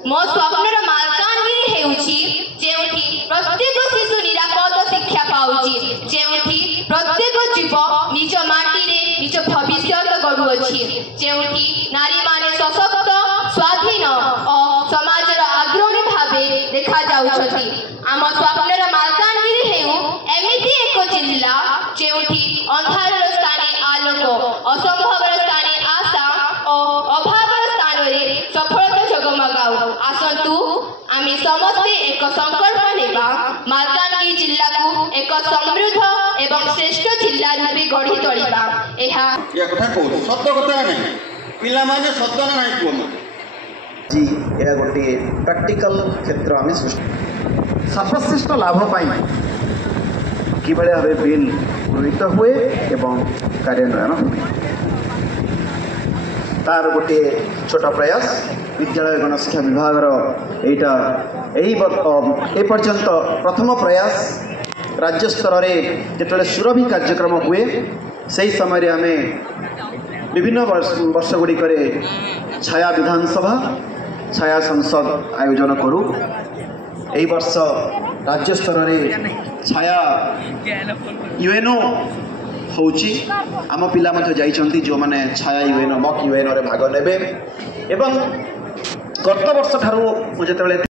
मो स्वप्नर मालकानगिरी हेउछि जेउठी प्रत्येक शिशु निरापद शिक्षा पाउछि, जेउठी प्रत्येक जीव निज माटी रे निज भविष्य गढ़ुअछि, जेउठी नारी माने सशक्त स्वाधीन और समाजर अग्रणी भावे देखा जाउछथि। आम स्वप्नर मालकानगिरी हेउ एमिति एक जिल्ला जेउठी अंधारर स्थाने आलोक, असंभवर स्थाने आशा और अभावर स्थान रे सफलता जगमगाऊ। आसंतु आमे समस्ते एक संकल्प लेबा मालकानगिरी जिल्ला को एक समृद्ध एवं श्रेष्ठ जिल्ला रूपे गढ़ी तोड़िबा। एहा या कथा को सत्य कथा नै पिला माने सत्य नै कोमा जी एहा गोटे प्रैक्टिकल क्षेत्र आमे सृष्टि सर्वश्रेष्ठ लाभ पाई किबळे भाबे बिल गृहीत हुए एवं कार्यान्वयन हुए तार गोटे छोटा प्रयास विद्यालय गणशिक्षा विभाग एटा ए पर्यंत प्रथम प्रयास राज्य स्तर में जिते सुरभि कार्यक्रम हुए से समय आम विभिन्न वर्ष गुड़िक छाया विधानसभा छाया संसद आयोजन करूँ। यही वर्ष राज्य स्तर में छाया यूएनओ होची आम पिला जाइछंती जो माने छाया यूएनओ मॉक यूएनओ रे भाग नेबे एवं गत वर्ष ठारू मुझे